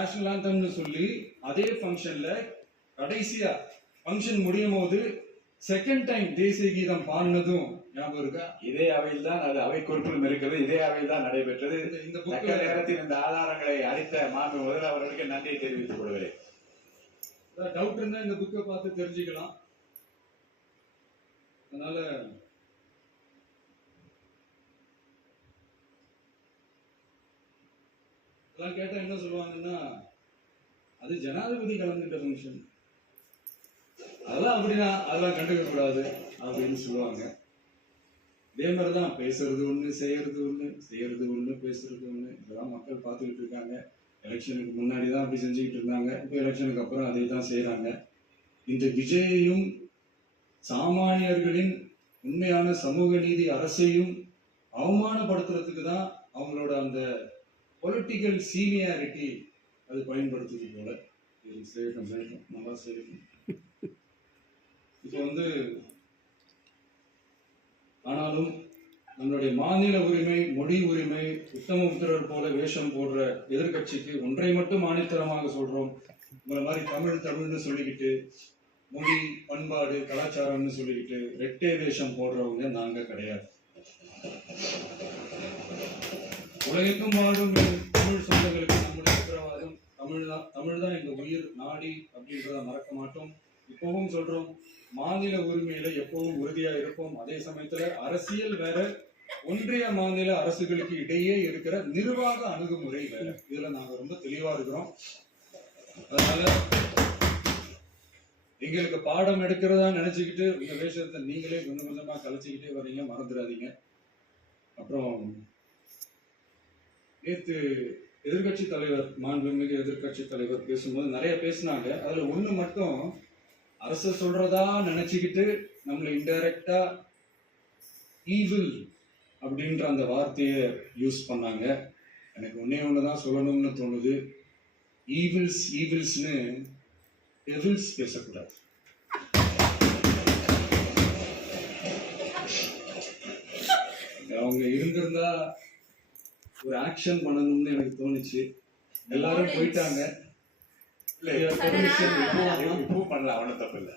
National ஆந்தம்னு சொல்லி அதே ஃபங்க்ஷன்ல கடைசியா ஃபங்க்ஷன் முடியும் போது செகண்ட் டைம் தேசிய கீதம் பாடினதும் ஞாபகம் இருக்கா? இதே அவையில் தான் அது அவை குறிப்பிலும் இருக்கிறது. இதே அவையில் தான் நடைபெற்றது. இந்த நேரத்தில் இந்த ஆதாரங்களை அளித்த மாண்பு முதல்வர் அவர்களுக்கு நன்றியை தெரிவித்துக் கொள்கிறேன். டவுட் இருந்தா இந்த புக்கை பார்த்து தெரிஞ்சுக்கலாம். அதனால எல்லாம் கேட்டா என்ன சொல்லுவாங்கன்னா, அது ஜனாதிபதி கலந்துட்ட ஃபங்க்ஷன், அதெல்லாம் அப்படிதான், அதெல்லாம் கண்டுக்க கூடாது அப்படின்னு சொல்லுவாங்க. இதே மாதிரிதான் பேசுறது ஒண்ணு, செய்யறது ஒண்ணு, செய்யறது ஒண்ணு, பேசுறது ஒண்ணு. இதெல்லாம் மக்கள் பார்த்துக்கிட்டு இருக்காங்க. எலெக்ஷனுக்கு முன்னாடி தான் அப்படி செஞ்சுக்கிட்டு இருந்தாங்க. இப்போ எலெக்ஷனுக்கு அப்புறம் அதை தான் செய்யறாங்க. இந்த விஜயையும் சாமானியர்களின் உண்மையான சமூக நீதி அரசையும் அவமானப்படுத்துறதுக்கு தான் அவங்களோட அந்த பொலிட்டிக்கல் சீனியாரிட்டி அது பயன்படுத்துது போல. செய்யட்டும் செய்யட்டும், நல்லா செய்யட்டும். இப்போ ஆனாலும் நம்மளுடைய மாநில உரிமை, மொழி உரிமை, உத்தமபுத்திரர் போல வேஷம் போடுற எதிர்கட்சிக்கு ஒன்றை மட்டும் ஆணித்தரமாக சொல்றோம். உங்களை மாதிரி தமிழ்னு சொல்லிக்கிட்டு, மொழி, பண்பாடு, கலாச்சாரம்னு சொல்லிக்கிட்டு ரெட்டே வேஷம் போடுறவங்க நாங்க கிடையாது. உலகெங்கும் வாழும் தமிழ் சொந்தங்களுக்கு நம்முடைய உத்தரவாதம் தமிழ் தான் எங்க உயிர் நாடி அப்படின்றத மறக்க மாட்டோம். இப்பவும் சொல்றோம், மாநில உரிமையில எப்பவும் உறுதியா இருப்போம். அதே சமயத்துல அரசியல் வேற, ஒன்றிய மாநில அரசுகளுக்கு இடையே இருக்கிற நிர்வாக அணுகுமுறை வேற. இதுல நாங்க ரொம்ப தெளிவா இருக்கிறோம். அதனால எங்களுக்கு பாடம் எடுக்கிறதா நினைச்சுக்கிட்டு உங்க வேஷத்தை நீங்களே கொஞ்சம் கொஞ்சமா கலைச்சிக்கிட்டே வர்றீங்க, மறந்துடாதீங்க. அப்புறம் நேற்று எதிர்கட்சி தலைவர், மாண்புமிகு எதிர்கட்சி தலைவர் பேசும்போது நிறைய பேசினாங்க. அதுல ஒண்ணு மட்டும் அரசு சொல்றதா நினைச்சுக்கிட்டு நம்மளை இன்டைரக்டா ஈவில் அப்படின்ற அந்த வார்த்தையை யூஸ் பண்ணாங்க. எனக்கு ஒண்ணுதான் சொல்லணும்னு தோணுது. ஈவில்ஸ்னு டெவில்ஸ் பேசக்கூடாது. அவங்க இருந்திருந்தா ஒரு ஆக்ஷன் பண்ணணும்னு எனக்கு தோணுச்சு. எல்லாரும் போயிட்டாங்க. பண்ணலாம், ஒன்றும் தப்பு இல்லை.